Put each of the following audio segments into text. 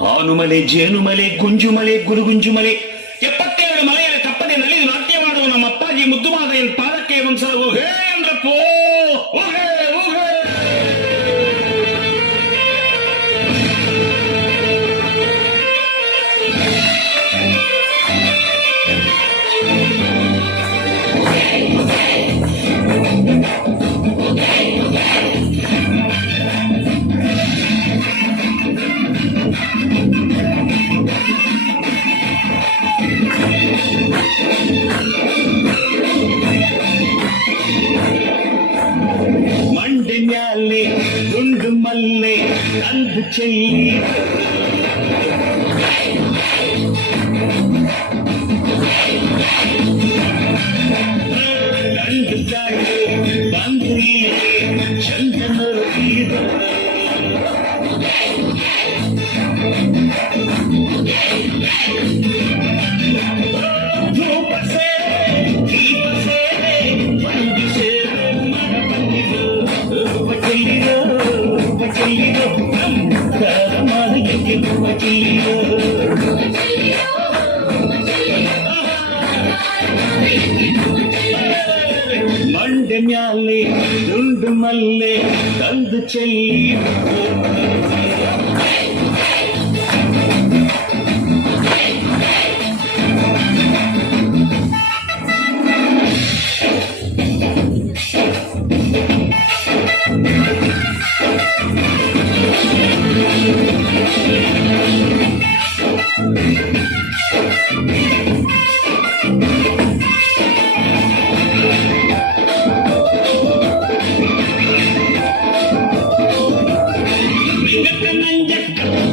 ಹಾನುಮಲೆ ಜೇನುಮಲೆ ಗುಂಜುಮಲೆ ಗುರುಗುಂಜುಮಲೆ 77 ಮಲೆಯ ತಪ್ಪದೆ ನಲಿದು ನಾಟ್ಯ ಮಾಡುವ ನಮ್ಮ ಅಪ್ಪಾಜಿ ಮುದ್ದು ಮಾದರಿಯ ಪಾದಕ್ಕೆ ಒಂದ್ಸಲ ಹೋಗೇ ಅಂದ್ರಪ್ಪೋ ಹೋಗೇ ಹೋಗೇ. ಮಂಡೆ ಮ್ಯಾಲೆ ದುಂಡು ಮಲ್ಲೆ ತಂದು ಚೆಲ್ಲಿ ಗಂಡು ಚಾಡು ಬಂದು ಚಂದನರು ಧೂಪ ಸೇರೆ ದೀಪ ಸೇರೆ ಮಂಜು ಸೇರೆ ಮನ ಬಂದಿರೋ ರೂಪ ಚೆಲ್ಲಿರೋ ಮಾದಕ್ಕೆ ರೂಪ ಚೆಲ್ಲಿರೋ ಮಂಡೆ ಮ್ಯಾಲೆ ದುಂಡು ಮಲ್ಲೆ ತಂದು ಚೆಲ್ಲಿ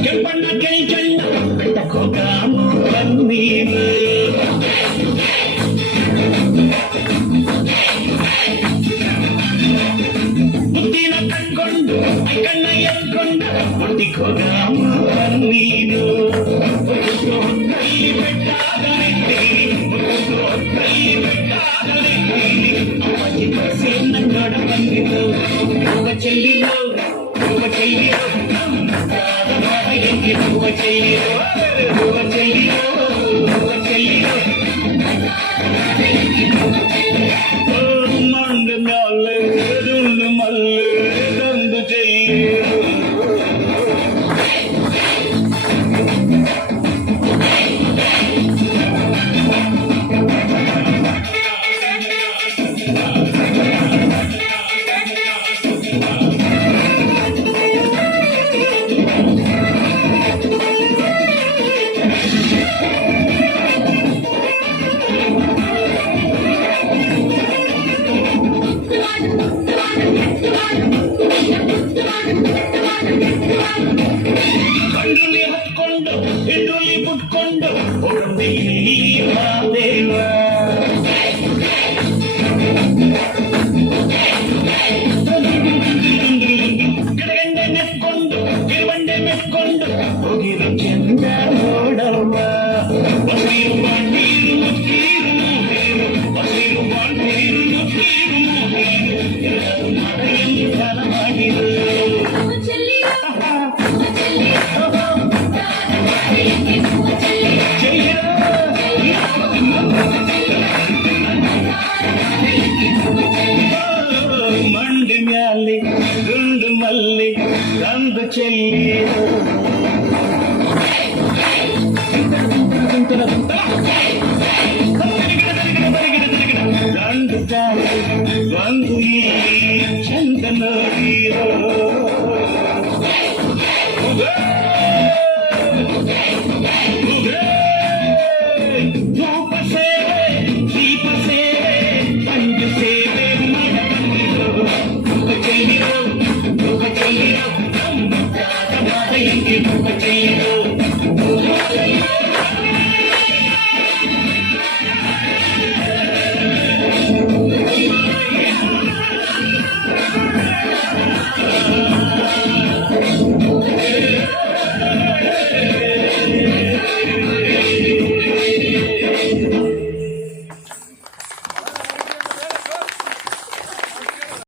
ಕೆಂಪಣ್ಣ ಕೆಳಿ ಚಣ್ಣ ಬೆಟ್ಟಕೋಗ ಬನ್ನೀರು ಮುದ್ದಿನ ಕಣ್ಕೊಂಡು ಕಣ್ಣ ಎತ್ಕೊಂಡ ಮುಟ್ಟಿಕೋಗ ಬನ್ನೀರು ಕಲ್ಲಿ ಬೆಟ್ಟಾಗಲಿ ಅಪ್ಪಾಜಿ ಬಸ್ಸಿ ನನ್ನೋಡ ಬಂದಿದ್ದು ಹೂವ ಚೆಲ್ಲಿರೋ ಹೂವ ಚೆಲ್ಲಿರೋ ಹೂವ ಚೆಲ್ಲಿರೋ ಹೂವ ಚೆಲ್ಲಿರೋ ಹೂವ ಚೆಲ್ಲಿರೋ ಮಂಡ ಮ್ಯಾಲೆ ದುಂಡು ಮಲ್ಲೆ ತಂದು ಚೆಲ್ಲಿರೋ ಕಂಡುಲಿ ಹತ್ಕೊಂಡು ಎದುರುಲಿ ಬಿಟ್ಕೊಂಡು ದೇವ ಗಿಡಗಂಡೆ ನೆತ್ಕೊಂಡು ಗಿರುವಂಡೆ ಮೆತ್ಕೊಂಡು ಹೋಗಿರೋ ಚಂದ ನೋಡವ್ವ ಬಸೀರು ಬಾಂಡೀರು ಮುತ್ತೀರು ಮೂಗೇರು ಬಸೀರು ಬಾಂಡೀರು ಮುತ್ತೀರು ಮೂಗೇರು ಮಾದರಿಯಲ್ಲಿ ಕಾಲ ಮಾಡಿರು ಮಂಡೆ ಮ್ಯಾಲೆ ದುಂಡು ಮಲ್ಲಿ ತಂದು ಚೆಲ್ಲಿರೋ ಗಂಡು ಚಾಲು ಬಂದು ಚಂದ ನೋಡಿರೋ ಧೂಪ ಸೇವೆ ದೀಪ ಸೇವೆ ಮಂಜು ಸೇವೆ ಮನ ಬಂದಿರೋ ಧೂಪ ಚೆಲ್ಲಿರೋ ಮಾದಕ್ಕೆ ಧೂಪ ಚೆಲ್ಲಿರೋ